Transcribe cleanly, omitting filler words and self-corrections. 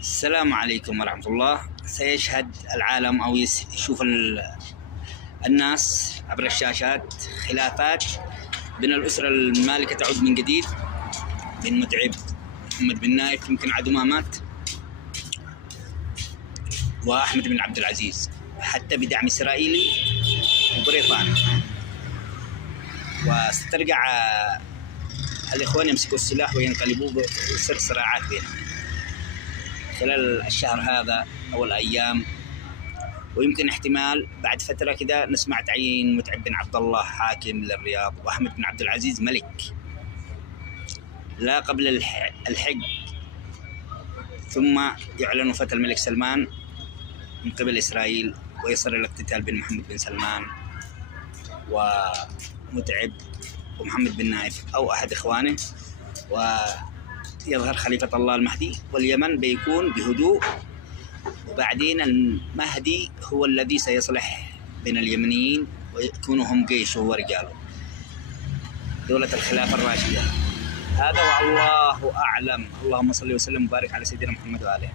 السلام عليكم ورحمة الله. سيشهد العالم أو يشوف الناس عبر الشاشات خلافات بين الأسرة المالكة تعود من جديد بن متعب محمد بن نايف، يمكن عدو ما مات، وأحمد بن عبد العزيز، حتى بدعم إسرائيلي وبريطاني. وسترجع الإخوان يمسكوا السلاح وينقلبوا، ويصير صراعات بينهم خلال الشهر هذا أو الأيام. ويمكن احتمال بعد فترة كده نسمع تعيين متعب بن عبد الله حاكم للرياض، وأحمد بن عبد العزيز ملك، لا قبل الحج، ثم يعلن وفاة الملك سلمان من قبل إسرائيل، ويصير الاقتتال بين محمد بن سلمان ومتعب ومحمد بن نايف أو أحد إخوانه، ويظهر خليفة الله المهدي، واليمن بيكون بهدوء. وبعدين المهدي هو الذي سيصلح بين اليمنيين ويكونوا هم جيشه ورجاله، دولة الخلافة الراشدة. هذا والله أعلم. اللهم صل وسلم وبارك على سيدنا محمد وآله.